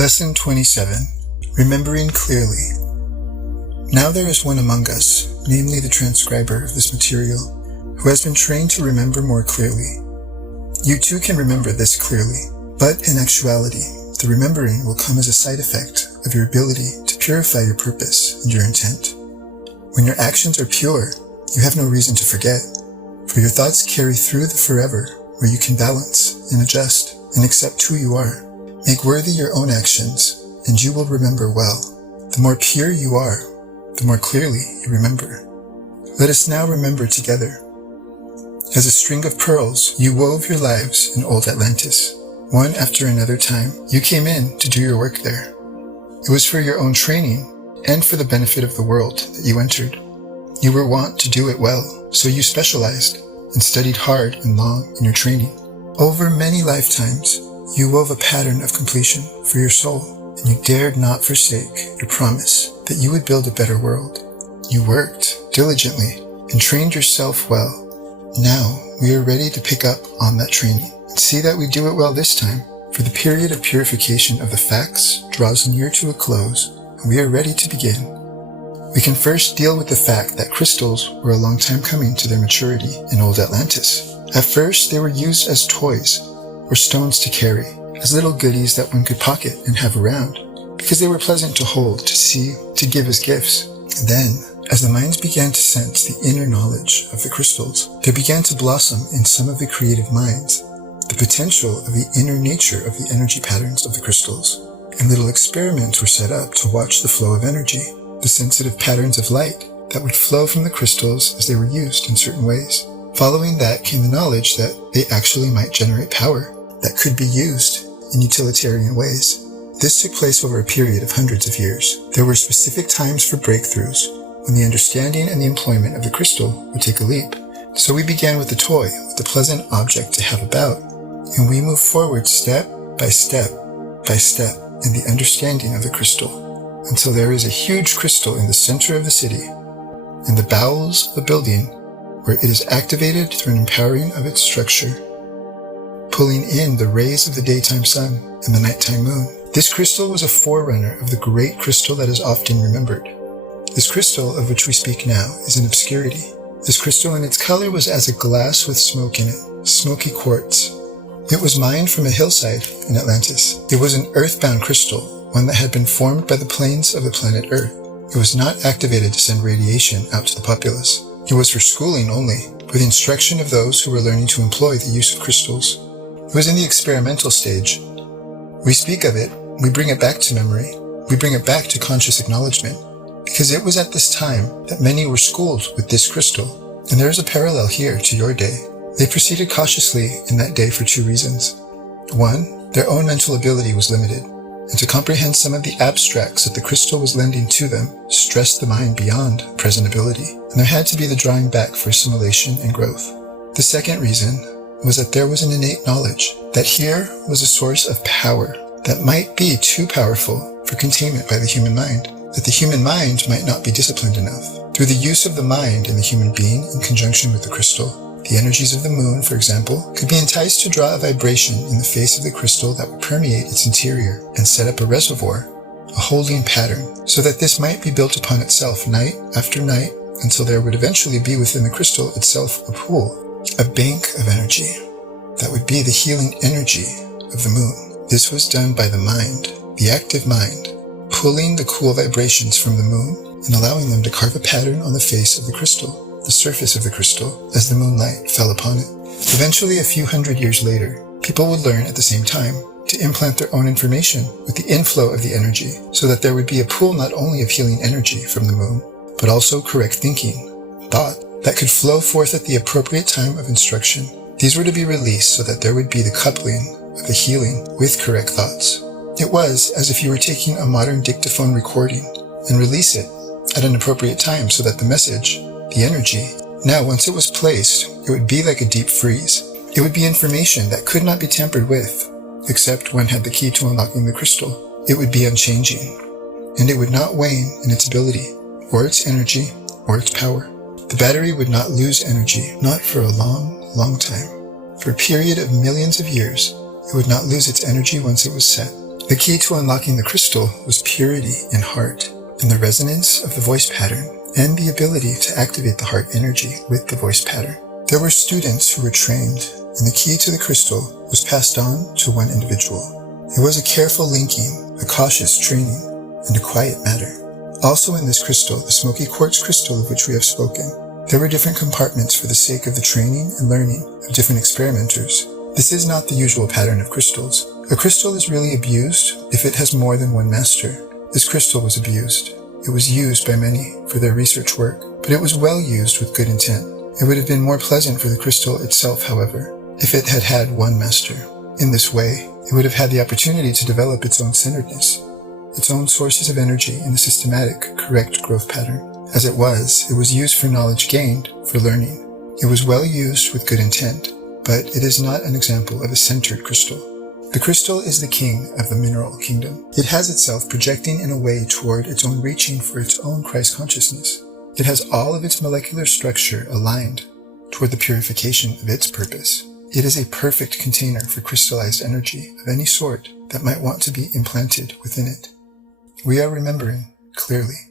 Lesson 27. Remembering clearly. Now there is one among us, namely the transcriber of this material, who has been trained to remember more clearly. You too can remember this clearly, but in actuality, the remembering will come as a side effect of your ability to purify your purpose and your intent. When your actions are pure, you have no reason to forget, for your thoughts carry through the forever, where you can balance and adjust and accept who you are. Make worthy your own actions, and you will remember well. The more pure you are, the more clearly you remember. Let us now remember together. As a string of pearls, you wove your lives in old Atlantis. One after another time, you came in to do your work there. It was for your own training and for the benefit of the world that you entered. You were wont to do it well, so you specialized and studied hard and long in your training. Over many lifetimes, you wove a pattern of completion for your soul, and you dared not forsake your promise that you would build a better world. You worked diligently and trained yourself well. Now we are ready to pick up on that training and see that we do it well this time, for the period of purification of the facts draws near to a close, and we are ready to begin. We can first deal with the fact that crystals were a long time coming to their maturity in old Atlantis. At first, they were used as toys, or stones to carry, as little goodies that one could pocket and have around, because they were pleasant to hold, to see, to give as gifts. Then, as the minds began to sense the inner knowledge of the crystals, there began to blossom in some of the creative minds the potential of the inner nature of the energy patterns of the crystals, and little experiments were set up to watch the flow of energy, the sensitive patterns of light that would flow from the crystals as they were used in certain ways. Following that came the knowledge that they actually might generate power that could be used in utilitarian ways. This took place over a period of hundreds of years. There were specific times for breakthroughs when the understanding and the employment of the crystal would take a leap. So we began with the toy, with the pleasant object to have about, and we moved forward step by step by step in the understanding of the crystal, until there is a huge crystal in the center of the city, in the bowels of a building, where it is activated through an empowering of its structure, pulling in the rays of the daytime sun and the nighttime moon. This crystal was a forerunner of the great crystal that is often remembered. This crystal of which we speak now is in obscurity. This crystal in its color was as a glass with smoke in it, smoky quartz. It was mined from a hillside in Atlantis. It was an earthbound crystal, one that had been formed by the planes of the planet Earth. It was not activated to send radiation out to the populace. It was for schooling only, for the instruction of those who were learning to employ the use of crystals. It was in the experimental stage. We speak of it, we bring it back to memory, we bring it back to conscious acknowledgement, because it was at this time that many were schooled with this crystal, and there is a parallel here to your day. They proceeded cautiously in that day for two reasons. One, their own mental ability was limited, and to comprehend some of the abstracts that the crystal was lending to them stressed the mind beyond present ability, and there had to be the drawing back for assimilation and growth. The second reason was that there was an innate knowledge that here was a source of power that might be too powerful for containment by the human mind, that the human mind might not be disciplined enough. Through the use of the mind in the human being in conjunction with the crystal, the energies of the moon, for example, could be enticed to draw a vibration in the face of the crystal that would permeate its interior and set up a reservoir, a holding pattern, so that this might be built upon itself night after night until there would eventually be within the crystal itself a pool, a bank of energy that would be the healing energy of the moon. This was done by the mind, the active mind, pulling the cool vibrations from the moon and allowing them to carve a pattern on the face of the crystal, the surface of the crystal, as the moonlight fell upon it. Eventually, a few hundred years later, people would learn at the same time to implant their own information with the inflow of the energy, so that there would be a pool not only of healing energy from the moon, but also correct thinking, thought, that could flow forth at the appropriate time of instruction. These were to be released so that there would be the coupling of the healing with correct thoughts. It was as if you were taking a modern dictaphone recording and release it at an appropriate time so that the message, the energy, now once it was placed, it would be like a deep freeze. It would be information that could not be tampered with, except one had the key to unlocking the crystal. It would be unchanging, and it would not wane in its ability, or its energy, or its power. The battery would not lose energy, not for a long, long time. For a period of millions of years, it would not lose its energy once it was set. The key to unlocking the crystal was purity in heart, and the resonance of the voice pattern, and the ability to activate the heart energy with the voice pattern. There were students who were trained, and the key to the crystal was passed on to one individual. It was a careful linking, a cautious training, and a quiet matter. Also in this crystal, the smoky quartz crystal of which we have spoken, there were different compartments for the sake of the training and learning of different experimenters. This is not the usual pattern of crystals. A crystal is really abused if it has more than one master. This crystal was abused. It was used by many for their research work, but it was well used with good intent. It would have been more pleasant for the crystal itself, however, if it had had one master. In this way, it would have had the opportunity to develop its own centeredness, its own sources of energy in a systematic, correct growth pattern. As it was used for knowledge gained, for learning. It was well used with good intent, but it is not an example of a centered crystal. The crystal is the king of the mineral kingdom. It has itself projecting in a way toward its own reaching for its own Christ consciousness. It has all of its molecular structure aligned toward the purification of its purpose. It is a perfect container for crystallized energy of any sort that might want to be implanted within it. We are remembering clearly.